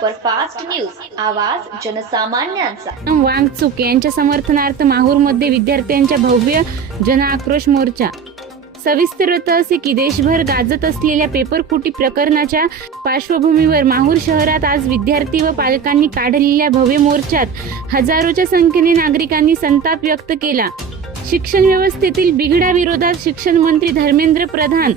Superfast news, आवाज जनसामान्यांचा. वांगचूक यांच्या समर्थनार्थ माहूरमध्ये विद्यार्थ्यांच्या भव्य जनआक्रोश मोर्चा. सविस्तर वृत्त असे की देशभर गाजत असलेल्या पेपरफुटी प्रकरणाच्या पार्श्वभूमीवर माहूर शहरात आज विद्यार्थी व पालकांनी काढलेल्या भव्य मोर्चात हजारोच्या संख्येने नागरिकांनी संताप व्यक्त केला. शिक्षण व्यवस्थेतील बिघाडाविरोधात शिक्षण मंत्री धर्मेंद्र प्रधान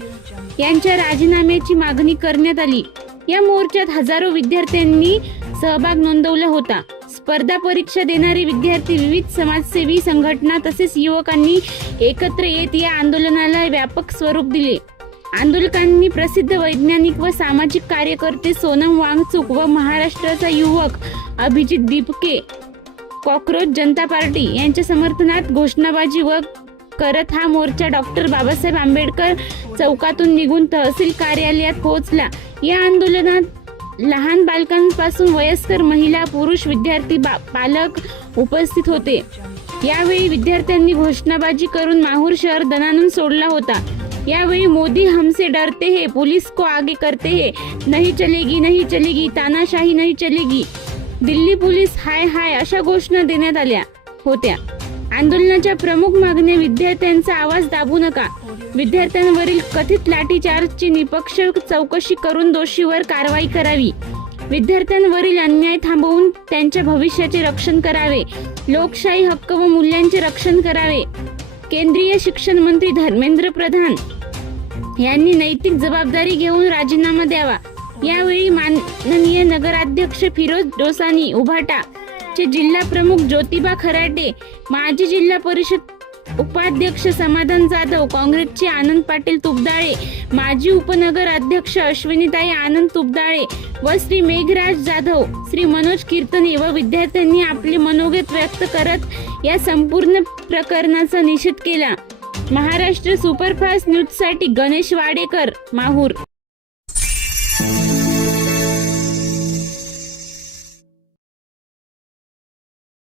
यांच्या राजीनाम्याची मागणी करण्यात आली. या मोर्चात हजारो विद्यार्थ्यांनी सहभाग नोंदवला होता. स्पर्धा परीक्षा देणारे विद्यार्थी, विविध समाजसेवी संघटना तसेच युवकांनी एकत्र येत या आंदोलनाला व्यापक स्वरूप दिले. आंदोलकांनी प्रसिद्ध वैज्ञानिक व सामाजिक कार्यकर्ते सोनम वांगचूक व महाराष्ट्राचा युवक अभिजित दीपके कॉकरोच जनता पार्टी यांच्या समर्थनात घोषणाबाजी व करत हा मोर्चा डॉक्टर बाबासाहेब आंबेडकर चौकातून निघून तहसील कार्यालयात पोहोचला. या आंदोलनात लहान बालकांपासून वयस्कर महिला, पुरुष, विद्यार्थी, पालक उपस्थित होते. यावेळी विद्यार्थ्यांनी घोषणाबाजी करून माहूर शहर दणाणून सोडला होता. यावेळी मोदी हमसे डरते हैं, पुलिस को आगे करते हैं, नहीं चलेगी, तानाशाही नहीं चलेगी, दिल्ली पोलीस हाय हाय अशा घोषणा देण्यात आल्या होत्या. आंदोलनाच्या प्रमुख मागण्या: विद्यार्थ्यांचा आवाज दाबू नका, विद्यार्थ्यांवरील कथित लाठीचार्जची निष्पक्ष चौकशी करून दोषीवर कारवाई करावी, विद्यार्थ्यांवरील अन्याय थांबवून त्यांच्या भविष्याचे रक्षण करावे, लोकशाही हक्क व मूल्यांचे रक्षण करावे. केंद्रीय शिक्षण मंत्री धर्मेंद्र प्रधान यांनी नैतिक जबाबदारी घेऊन राजीनामा द्यावा. यावेळी माननीय नगराध्यक्ष फिरोज डोसानी उभाटा चे जिल्हा प्रमुख ज्योतिबा खराटे, माजी जिल्हा परिषद उपाध्यक्ष समाधान जाधव, काँग्रेसचे आनंद पाटील तुपदाळे, माजी उपनगर अध्यक्ष अश्विनीताई आनंद तुपदाळे व श्री मेघराज जाधव, श्री मनोज कीर्तने व विद्यार्थ्यांनी आपले मनोगत व्यक्त करत या संपूर्ण प्रकरणाचा निषेध केला. महाराष्ट्र सुपरफास्ट न्यूजसाठी गणेश वाडेकर, माहूर.